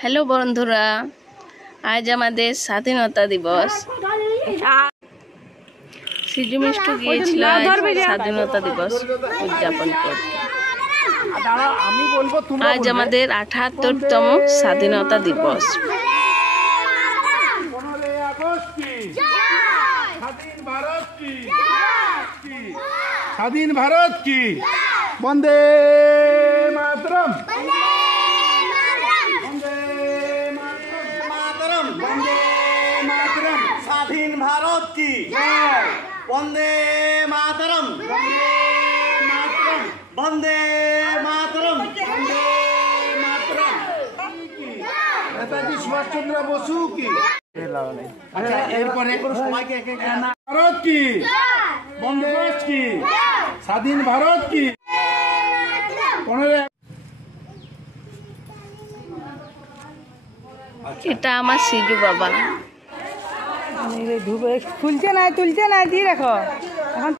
Hello বন্ধুরা, আজ আমাদের স্বাধীনতা দিবস। সিজু মিষ্টু গিয়েছিল স্বাধীনতা দিবস উদযাপন করতে। আজ আমাদের ৭৮তম স্বাধীনতা দিবস। স্বাধীন ভারত কি বন্দে মাতরম, স্বাধীন ভারত কি বন্দে মাতরম, বন্দে মাতরম, নেতাজি সুভাষচন্দ্র বসু কি। আচ্ছা, এরপরে ভারত কি বন্দে কি স্বাধীন ভারত কি। এটা আমার সিজু বাবা। তুলছে না দিয়ে রাখো এখন।